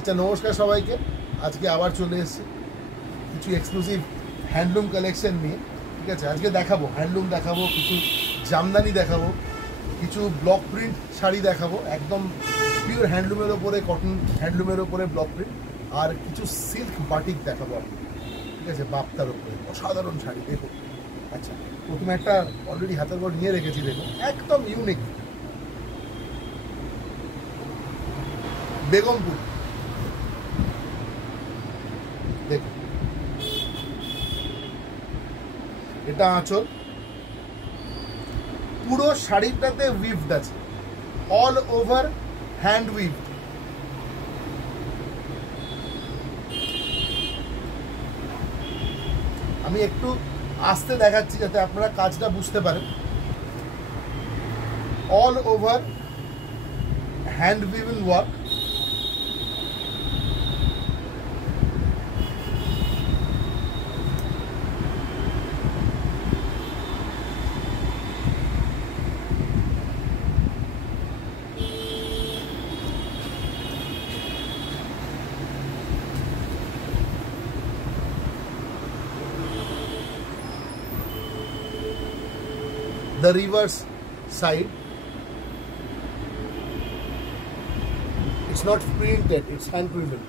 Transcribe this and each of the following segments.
আচ্ছা, নমস্কার সবাইকে। আজকে আবার চলে এসেছি কিছু এক্সক্লুসিভ হ্যান্ডলুম কালেকশন নিয়ে। ঠিক আছে, আজকে দেখাবো হ্যান্ডলুম, দেখাবো কিছু জামদানি, দেখাবো কিছু ব্লক প্রিন্ট শাড়ি, দেখাবো একদম পিওর হ্যান্ডলুমের ওপরে, কটন হ্যান্ডলুমের ওপরে ব্লক প্রিন্ট, আর কিছু সিল্ক বাটিক দেখাবো আপনি। ঠিক আছে, বাপ্তার ওপরে অসাধারণ শাড়ি দেখুন। আচ্ছা, প্রথমে একটা অলরেডি হাতের ঘর নিয়ে রেখেছি, দেখুন একদম ইউনিক বেগমপুর। দেখুন, এটা আঁচল, পুরো শাড়িটাতে উইভড আছে, অল ওভার হ্যান্ড উইভড। আমি একটু আস্তে দেখাচ্ছি যাতে আপনারা কাজটা বুঝতে পারেন। All over hand woven work, the reverse side, it's not printed, it's hand printed.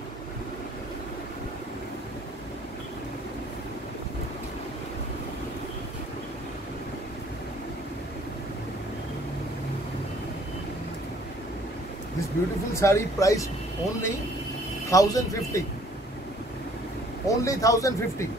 This beautiful saree price only 1050, only 1050.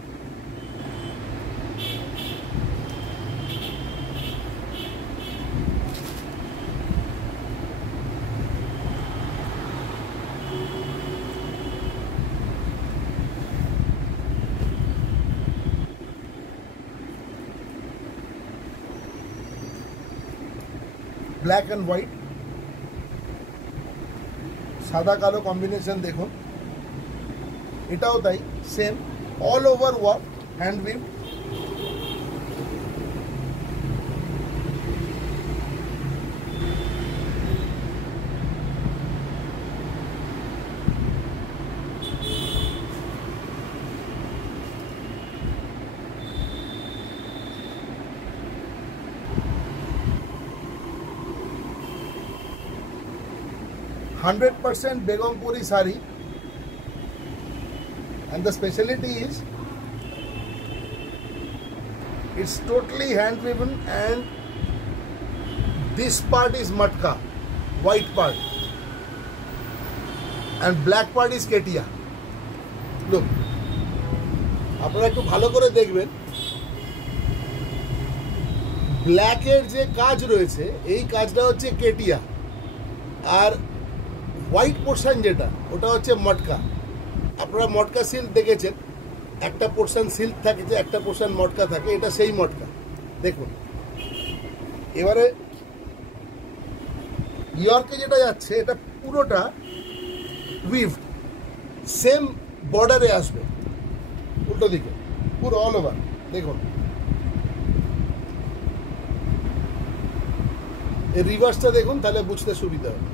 Black and white, সাদা কালো কম্বিনেশন দেখুন। এটাও তাই, same all over work, hand we've. %100% Begumpuri sari, and the speciality is it's totally hand woven, and this part is matka, white part, and black part is ketia. Look, আপনারা একটু ভালো করে দেখবেন, ব্ল্যাকের যে কাজ রয়েছে এই কাজটা হচ্ছে কেটিয়া, আর হোয়াইট পোর্শন যেটা ওটা হচ্ছে মটকা। আপনারা মটকা সিল্ক দেখেছেন, একটা পোর্শন সিল্ক থাকে, যে একটা পোর্শন মটকা থাকে, এটা সেই মটকা। দেখুন, এবারে ইয়র্কে যেটা যাচ্ছে এটা পুরোটা উইভড, সেম বর্ডারে আসবে উল্টো দিকে, পুরো অল ওভার। দেখুন, এই রিভার্সটা দেখুন, তাহলে বুঝতে সুবিধা হবে।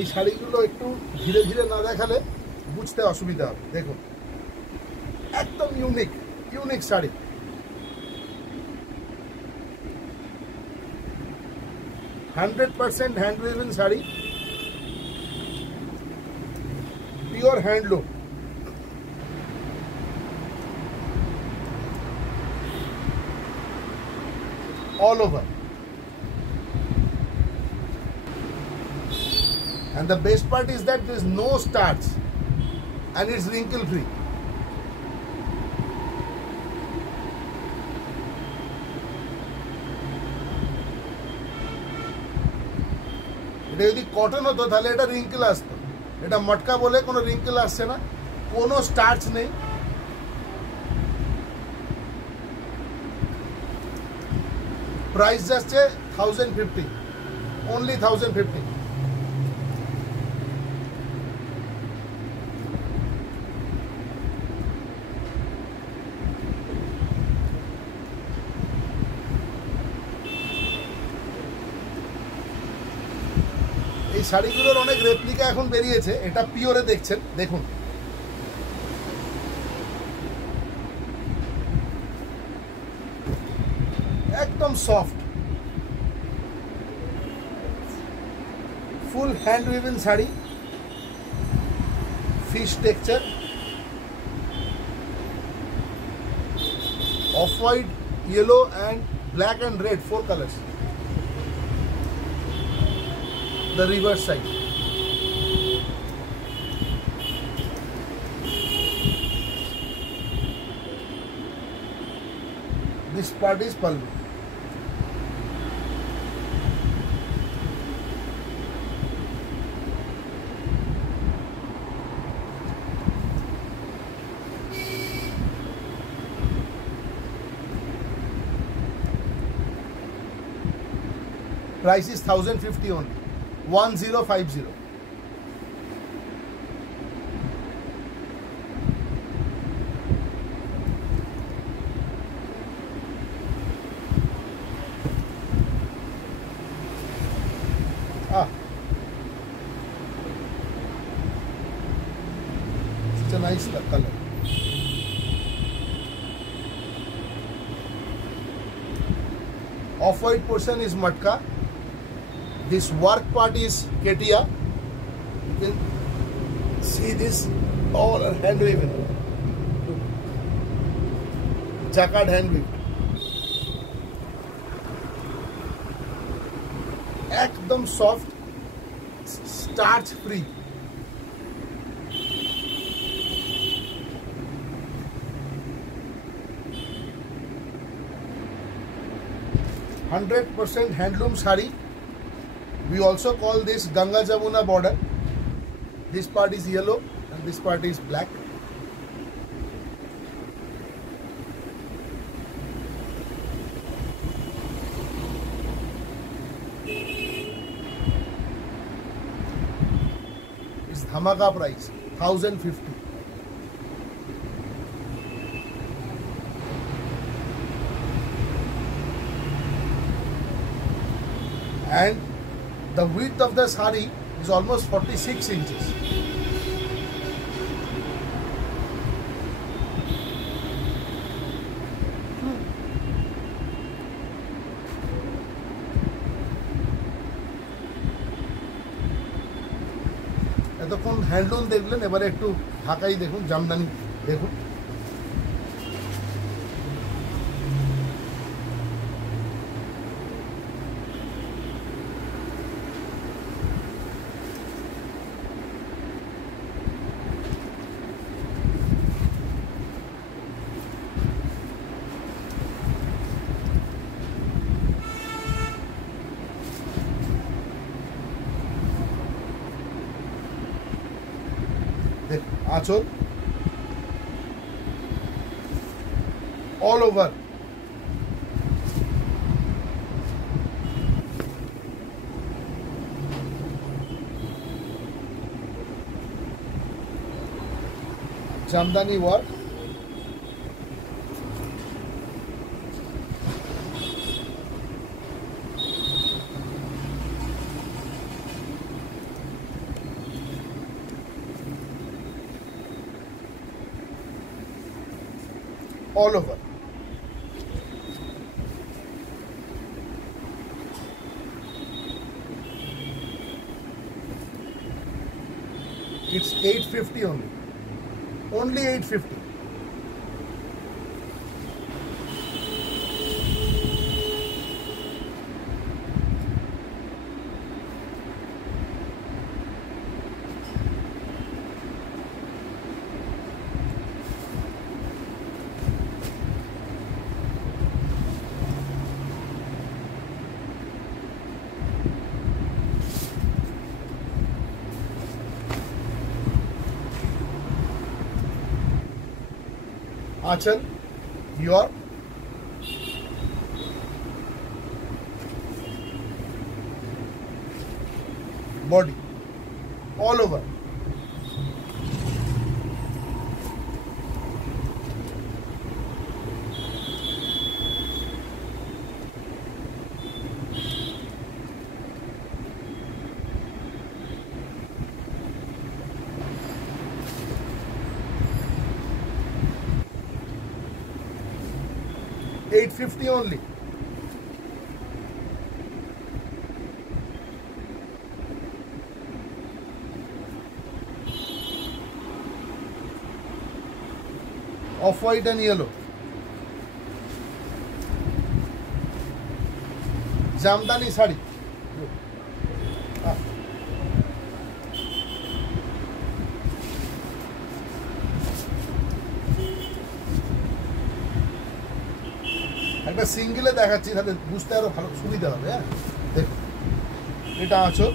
এই শাড়িগুলো একটু ধীরে ধীরে না দেখালে বুঝতে অসুবিধা হবে। দেখুন, একদম unique unique sari. %100% hand woven sari, pure handloom. all over, and the best part is that there is no starch and it's wrinkle free. এটা যদি কটন হতো তাহলে এটা রিঙ্কেল আসতো, এটা মটকা বলে কোনো রিঙ্কেল আসছে না, কোনো স্টার্চ নেই। প্রাইস যাচ্ছে 1050, only 1050। শাড়িগুলোর অনেক রেপ্লিকা এখন বেরিয়েছে, এটা পিওরে দেখছেন, দেখুন একদম soft, full hand woven sari, fish texture, off white, yellow and black and red, 4 colors. The reverse side. This part is pallu. Price is 1050 only, 1050. Such a nice color. Off-white portion is matka. This work part is ketia. You can see this all hand weaving. Jacquard hand weave. Ekdam soft, starch free. %100% handloom sari. We also call this Ganga Jamuna border. This part is yellow and this part is black. It's dhamaka price 1050. And the width of the sari is almost 46 inches. এতক্ষণ handloom দেখলেন, এবারে একটু ঢাকাই দেখুন, জামদানি দেখুন। আঁচল all over, Jamdani work, all over. It's 850 only. Only 850. Achal, your body, all over. 850 only. Off white and yellow. Jamdani sari. একটা সিঙ্গেলে দেখাচ্ছি তাহলে বুঝতে আরো ভালো সুবিধা হবে। হ্যাঁ দেখুন, এটা আঁচল,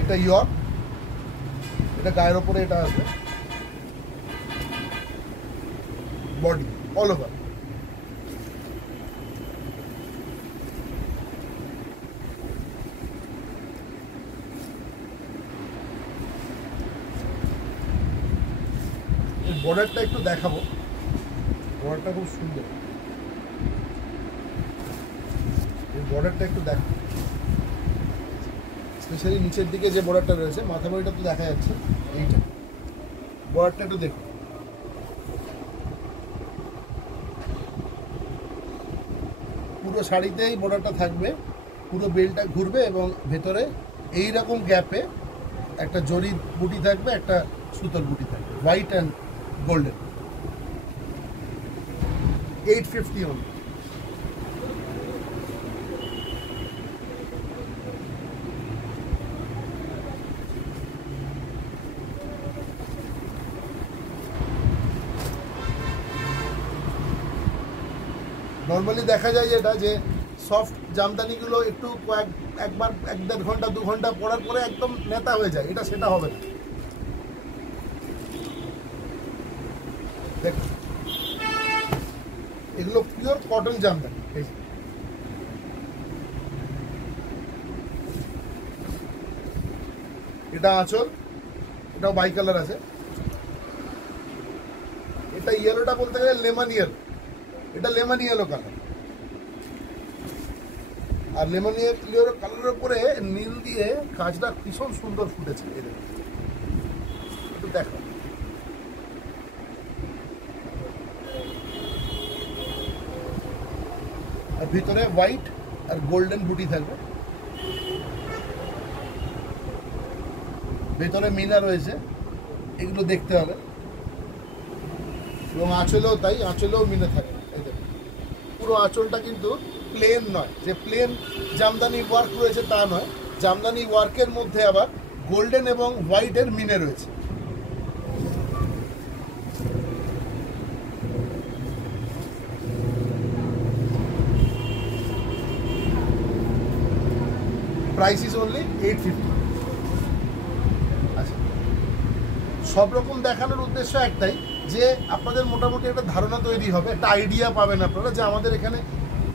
এটা ইয়র্ক, এটা গায়ের ওপরে এটা আসবে, বডি অল ওভার। বর্ডারটা একটু দেখাবো, বর্ডারটা খুব সুন্দর, এই বর্ডারটা একটু দেখো, স্পেশালি নিচের দিকে যে বর্ডারটা রয়েছে, মাথা বড়িটা তো দেখা যাচ্ছে, এইটা বর্ডারটা একটু দেখো। পুরো শাড়িতেই বর্ডারটা থাকবে, পুরো বেলটা ঘুরবে এবং ভেতরে এইরকম গ্যাপে একটা জরির বুটি থাকবে, একটা সুতোর বুটি থাকবে, white and golden. 850 only. Normally দেখা যায় যেটা যে সফট জামদানিগুলো একটু একবার 1-1.5 ঘন্টা 2 ঘন্টা পরার পরে একদম নেতা হয়ে যায়, এটা সেটা হবে না। দেখ, এগুলো পিওর কটন জামদানি। এটা আঁচল, এটাও বাই কালার আছে। এটা ইয়েলোটা বলতে গেলে লেমন ইয়েলো, এটা লেমন ইয়েলো কালার, আর লেমন ইয়েলো কালারের উপরে নীল দিয়ে কাজটা ভীষণ সুন্দর ফুটেছে। একটু দেখো, আর ভিতরে হোয়াইট আর গোল্ডেন বুটি থাকবে, ভেতরে মিনা রয়েছে, এগুলো দেখতে হবে। এবং আঁচলেও তাই, আঁচলেও মিনা থাকে। পুরো আঁচলটা কিন্তু প্লেন নয়, যে প্লেন জামদানি ওয়ার্ক রয়েছে তা নয়, জামদানি ওয়ার্কের মধ্যে আবার গোল্ডেন এবং হোয়াইটের মিনে রয়েছে। Price is only 850। আচ্ছা, সব রকম দেখানোর উদ্দেশ্য একটাই, যে আপনাদের মোটামুটি একটা ধারণা তৈরি হবে, একটা আইডিয়া পাবেন আপনারা যে আমাদের এখানে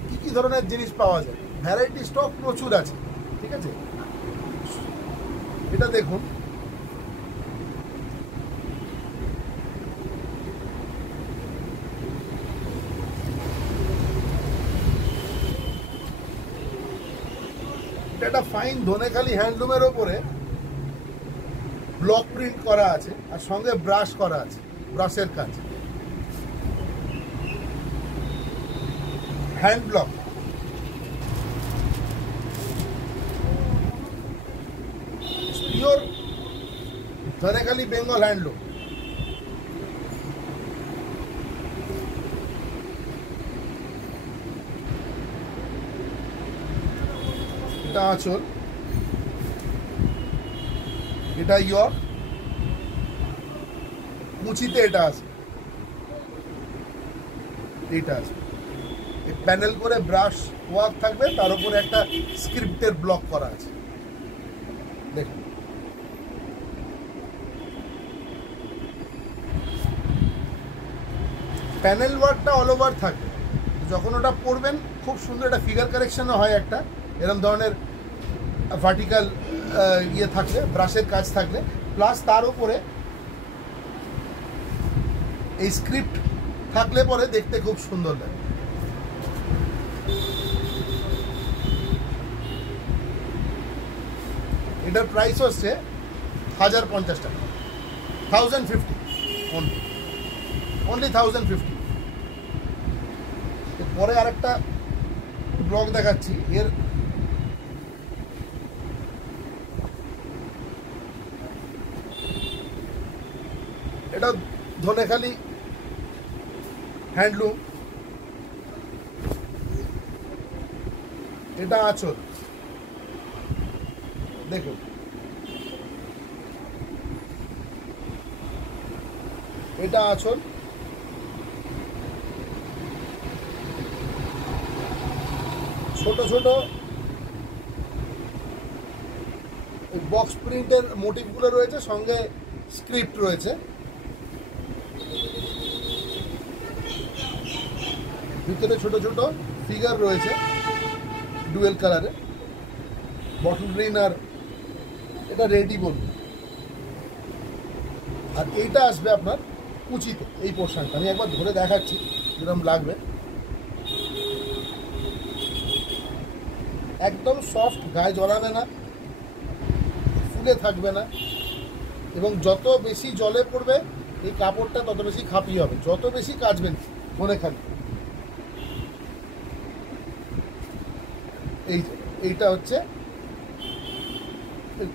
কী কী ধরনের জিনিস পাওয়া যায়। ভ্যারাইটি স্টক প্রচুর আছে, ঠিক আছে। এটা দেখুন, এটা ফাইন ধনেখালি হ্যান্ডলুমের ওপরে ব্লক প্রিন্ট করা আছে, আর সঙ্গে ব্রাশ করা আছে, ব্রাশের কাজ, hand block. Pure Dhanekhali Bengal handloom. এটা আঁচল, এটা ইয়র্ক, কুচিতে এটা আছে, এটা আছে, প্যানেল করে ব্রাশ ওয়ার্ক থাকবে, তার উপরে একটা স্ক্রিপ্টের ব্লক করা আছে। দেখুন, প্যানেল ওয়ার্কটা অল ওভার থাকবে। যখন ওটা পরবেন খুব সুন্দর একটা ফিগার কারেকশনও হয়, একটা এরকম ধরনের ভার্টিক্যাল ইয়ে থাকলে, ব্রাশের কাজ থাকলে, প্লাস তার উপরে এই স্ক্রিপ্ট থাকলে পরে দেখতে খুব সুন্দর লাগে। এটার প্রাইস হচ্ছে 1050 টাকা, 1050 অনলি, অনলি 1050। পরে আরেকটা ব্লগ দেখাচ্ছি, এর এটা ধনেখালি হ্যান্ডলুম, এটা আঁচল দেখুন, এটা আঁচল, ছোট ছোট বক্স প্রিন্টের মোটিভগুলো রয়েছে, সঙ্গে স্ক্রিপ্ট রয়েছে, ভিতরে ছোট ছোট ফিগার রয়েছে ডুয়েল কালারে, বটল গ্রিন আর এটা রেডি বলুন। আর এইটা আসবে আপনার কুচিতে, এই পোর্শনটা আমি একবার ধরে দেখাচ্ছি যেরকম লাগবে, একদম সফট, গায়ে জড়াবে না, ফুলে থাকবে না, এবং যত বেশি জলে পড়বে এই কাপড়টা তত বেশি খাপি হবে, যত বেশি কাচবেন ধনেখালি। এইটা হচ্ছে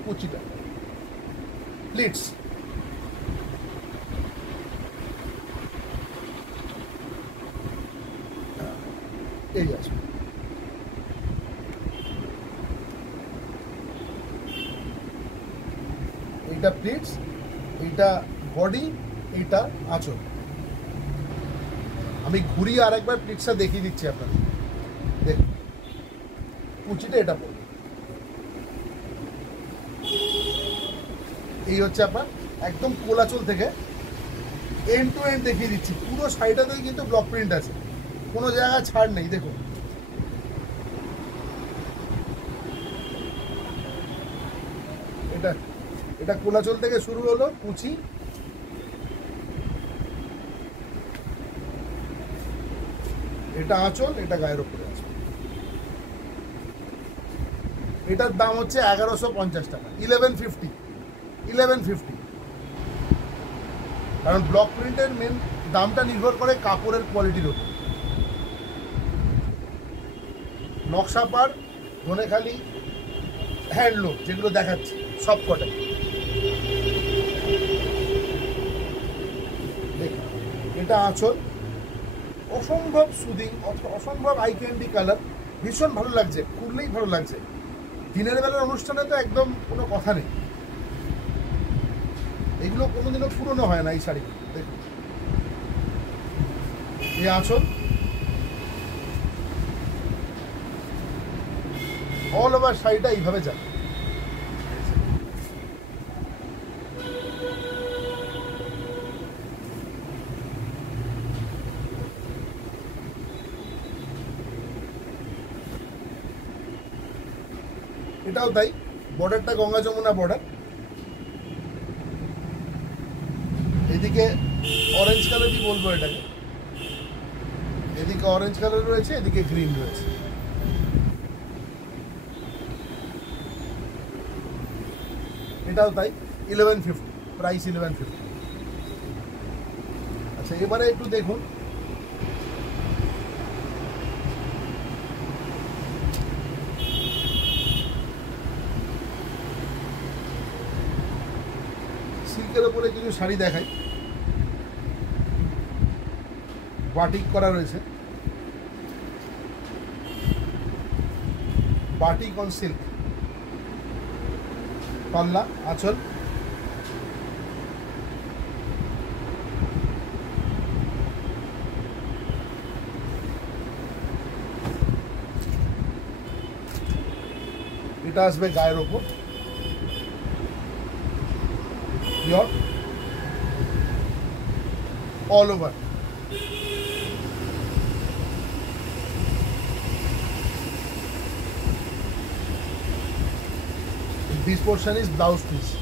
কুচিটা, প্লিটস, এই আছে। এইটা প্লিটস, এইটা বডি, এইটা আঁচল। আমি ঘুরিয়ে আরেকবার প্লিটসটা দেখিয়ে দিচ্ছি আপনাদের, দেখুন কুচিটা এটা পড়বে, এই হচ্ছে আপনার একদম কোলাচল থেকে এন্ড টু এন্ড দেখিয়ে দিচ্ছি, পুরো সাইডটাতেই কিন্তু ব্লক প্রিন্ট আছে, কোনো জায়গায় ছাড় নেই। দেখুন এটা এটা কোলাচল থেকে শুরু হলো, কুচি, এটা আঁচল, এটা গায়ের ওপরে আছে। এটার দাম হচ্ছে 1150 টাকা, 1150, 1150। কারণ ব্লক প্রিন্টের মেন দামটা নির্ভর করে কাপড়ের কোয়ালিটির উপর। নকশাপাড়, ধনেখালি হ্যান্ডলুম যেগুলো দেখাচ্ছি সব কটাই দেখুন, এটা আঁচল, অসম্ভব সুদিং, অসম্ভব আই ক্যান্ডি কালার, ভীষণ ভালো লাগছে, খুললেই ভালো লাগছে। দিনের বেলার অনুষ্ঠানে তো একদম কোনো কথা নেই, এগুলো কোনোদিনও পুরনো হয় না এই শাড়িগুলো। দেখুন এই আঁচল, অল ওভার শাড়িটা এইভাবে যায়। এটাও তাই, বর্ডারটা গঙ্গা যমুনা বর্ডার, এদিকে অরেঞ্জ কালারই বলবো এটাকে, এদিকে অরেঞ্জ কালার রয়েছে, এদিকে গ্রিন রয়েছে। এটাও তাই, 1150, প্রাইস 1150। আচ্ছা এবারে একটু দেখুন, সিল্কের ওপরে কিছু শাড়ি দেখাই, বাটিক করা রয়েছে, বাটিক অন সিল্ক, পাল্লা, আঁচল, এটা আসবে গায়ের ওপর, pure all over. This portion is blouse piece.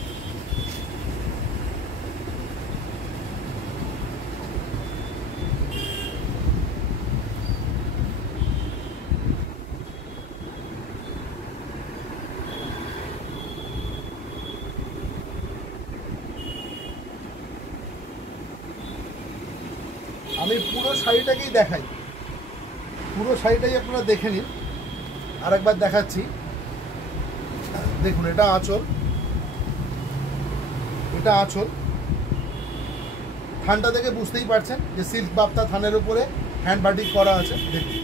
আমি পুরো শাড়িটাকেই দেখাই, পুরো শাড়িটাই আপনারা দেখে নিন। আরেকবার দেখাচ্ছি, দেখুন এটা আঁচল, এটা আঁচল। থানটা দেখে বুঝতেই পারছেন যে সিল্ক বাপ্তা থানের উপরে হ্যান্ড বাটিক করা আছে। দেখুন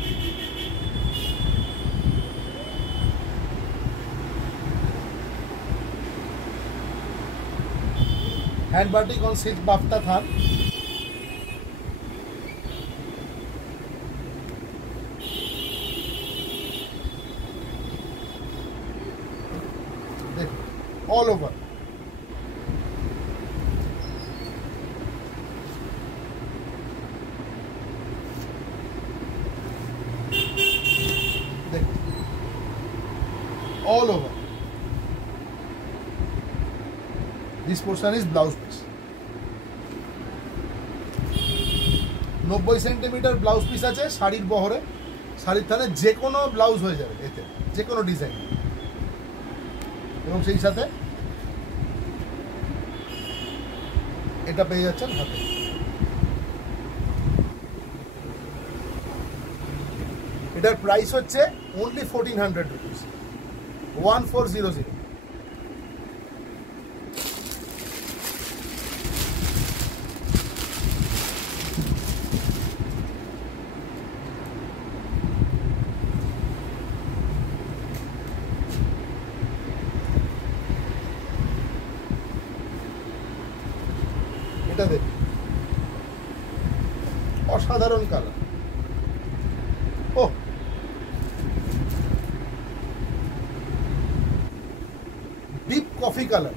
hand batik on silk Bapta থান। দেখুন অল ওভার। দেখুন all over. This portion is blouse piece. 90 centimetre blouse piece আছে শাড়ির বহরে। শাড়ির থানে যে কোনো ব্লাউজ হয়ে যাবে এতে, যে কোনো ডিজাইন। এবং সেই সাথে এটা পেয়ে যাচ্ছেন হাতে। এটার প্রাইস হচ্ছে only 1400 rupees, 1400। এটা দেখুন অসাধারণ কালার। ও ডিপ কফি কালার,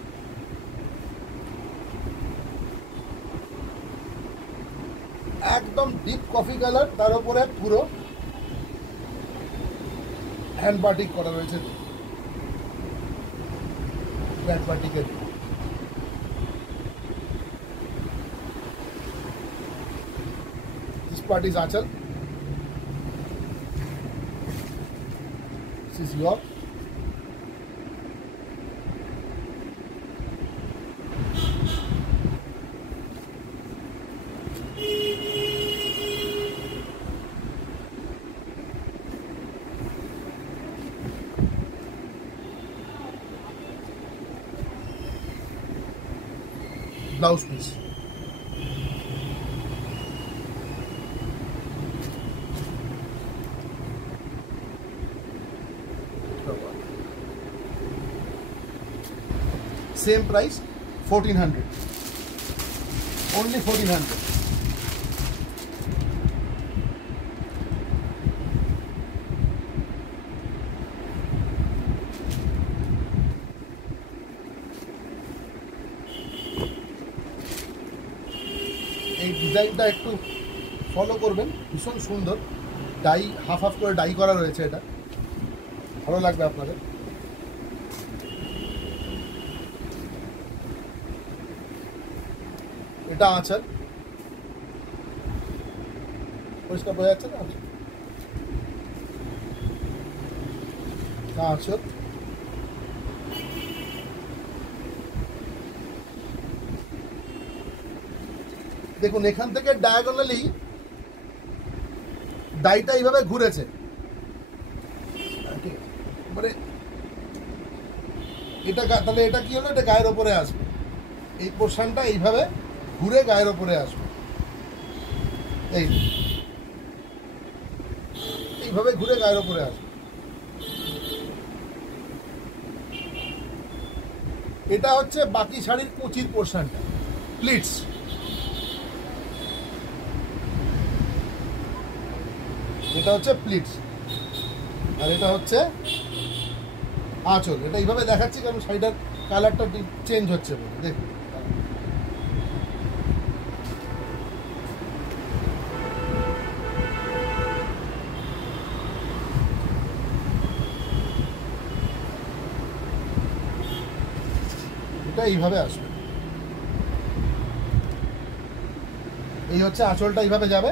একদম ডিপ কফি কালার। তার উপরে পুরো হ্যান্ড বাটিক করা রয়েছে। হ্যান্ড বাটিকের this part is Achal. This is your blouse piece. Same price, 1400, only 1400। এই ডিজাইনটা একটু ফলো করবেন, ভীষণ সুন্দর। ডাই হাফ হাফ করে ডাই করা রয়েছে, এটা ভালো লাগবে আপনাদের। এটা আঁচল, পরিষ্কার বোঝা যাচ্ছে না? আঁচল দেখুন, এখান থেকে ডায়াগোনালি ডাইটা এইভাবে ঘুরেছে, মানে এটা তাহলে এটা কি হলো, এটা গায়ের ওপরে আসবে। এই পোর্শনটা এইভাবে ঘুরে গায়ের ওপরে আসবে, এইভাবে ঘুরে গায়ের ওপরে আসবে। এটা হচ্ছে বাকি শাড়ির কুচির পোর্শনটা, প্লিটস। এটা হচ্ছে প্লিটস আর এটা হচ্ছে আঁচল। এটা এইভাবে দেখাচ্ছি কারণ শাড়িটার কালারটা চেঞ্জ হচ্ছে বলে। দেখুন এটা এইভাবে আসবে, এই হচ্ছে আঁচলটা এইভাবে যাবে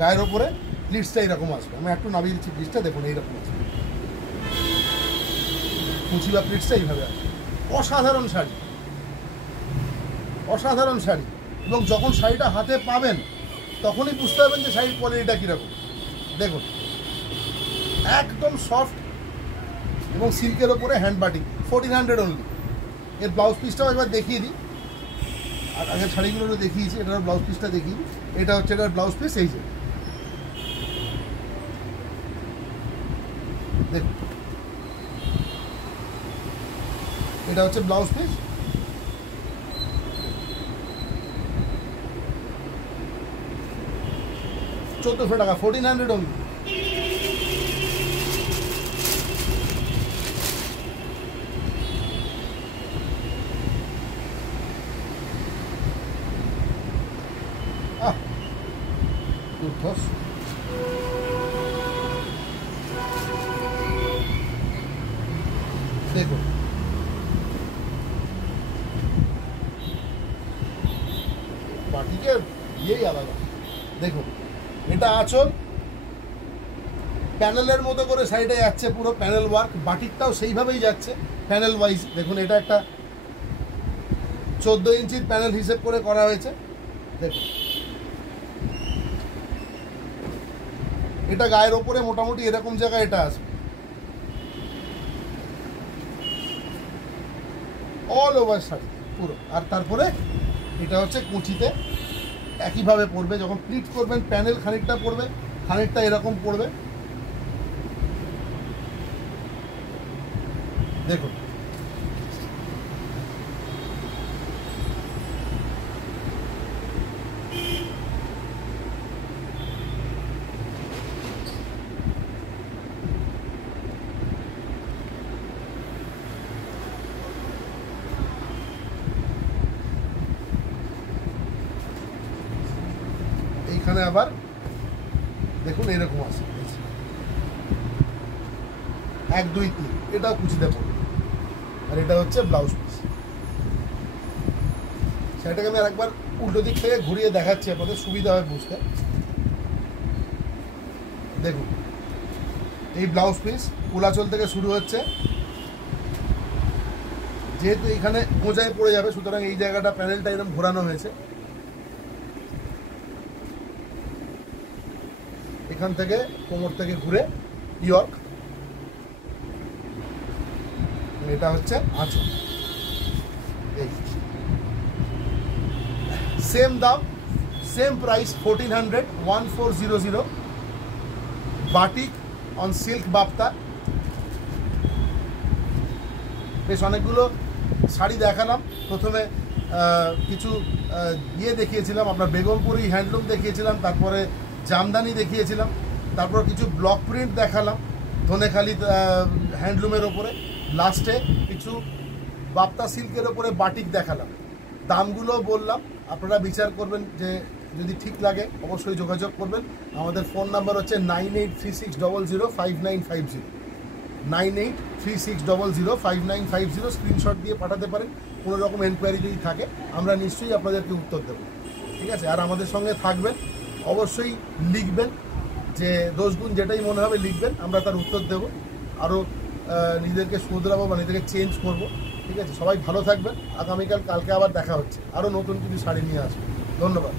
গায়ের ওপরে, প্লিটসটা এইরকম আসবে। আমি একটু নামিয়ে দিচ্ছি প্লিটসটা, দেখুন এইরকম আসবে, কুচি বা প্লিটসটা এইভাবে আসবে। অসাধারণ শাড়ি, অসাধারণ শাড়ি। এবং যখন শাড়িটা হাতে পাবেন তখনই বুঝতে পারবেন যে শাড়ির কোয়ালিটিটা কীরকম। দেখুন একদম সফট এবং সিল্কের ওপরে হ্যান্ড বাটিক, 1400 অনলি। এর ব্লাউজ পিসটাও একবার দেখিয়ে দিই, আর আগের শাড়িগুলো দেখিয়েছি, এটার ব্লাউজ পিসটা দেখিয়ে দিই। এটা হচ্ছে এটার ব্লাউজ পিস, এই যে দেখুন এটা হচ্ছে ব্লাউজ পিস। 1400 টাকা, 1400 অনলি। দেখুন বাটিকের ইয়েই আলাদা। দেখুন এটা আঁচল, প্যানেলের মতো করে সাইডে যাচ্ছে, পুরো প্যানেল ওয়ার্ক। বাটিকটাও সেইভাবেই যাচ্ছে প্যানেল ওয়াইজ। দেখুন এটা একটা 14 ইঞ্চির প্যানেল হিসেব করে করা হয়েছে। দেখুন এটা গায়ের ওপরে মোটামুটি এরকম জায়গায় এটা আসবে, অল ওভার শাড়ি পুরো। আর তারপরে এটা হচ্ছে কুচিতে একইভাবে পড়বে, যখন প্লিট করবেন প্যানেল খানিকটা পড়বে, খানিকটা এরকম পড়বে। দেখুন এইখানে আবার দেখুন এরকম আছে 1 2 3, এটাও কুচিতে পড়বে। আর এটা হচ্ছে ব্লাউজ পিস। সেটাকে আমি আরেকবার উল্টো দিক থেকে ঘুরিয়ে দেখাচ্ছি, আপনাদের সুবিধা হবে বুঝতে। দেখুন এই ব্লাউজ পিস কুলাচল থেকে শুরু হচ্ছে, যেহেতু এখানে মোজায় পড়ে যাবে সুতরাং এই জায়গাটা প্যানেলটা এরকম ঘোরানো হয়েছে। এখান থেকে কোমর থেকে ঘুরে ইয়র্ক, এটা হচ্ছে আঁচল। এই সেম দাম, same price 1400, 1400 batik on silk বাপ্তা। বেশ অনেকগুলো শাড়ি দেখালাম। প্রথমে কিছু ইয়ে দেখিয়েছিলাম, আপনার বেগমপুরি হ্যান্ডলুম দেখিয়েছিলাম, তারপরে জামদানি দেখিয়েছিলাম, তারপর কিছু ব্লক প্রিন্ট দেখালাম ধনেখালি হ্যান্ডলুমের ওপরে, লাস্টে কিছু বাপ্তা সিল্কের ওপরে বাটিক দেখালাম। দামগুলো বললাম, আপনারা বিচার করবেন, যে যদি ঠিক লাগে অবশ্যই যোগাযোগ করবেন। আমাদের ফোন নাম্বার হচ্ছে 9836005950, 9836005950। স্ক্রিনশট দিয়ে পাঠাতে পারেন। কোনো রকম এনকোয়ারি যদি থাকে আমরা নিশ্চয়ই আপনাদেরকে উত্তর দেবো, ঠিক আছে? আর আমাদের সঙ্গে থাকবেন, অবশ্যই লিখবেন, যে দোষগুণ যেটাই মনে হবে লিখবেন, আমরা তার উত্তর দেবো, আরও নিজেদেরকে শুধরাবো বা নিজেদেরকে চেঞ্জ করবো, ঠিক আছে? সবাই ভালো থাকবেন। আগামীকাল কালকে আবার দেখা হচ্ছে, আরও নতুন কিছু শাড়ি নিয়ে আসবো। ধন্যবাদ।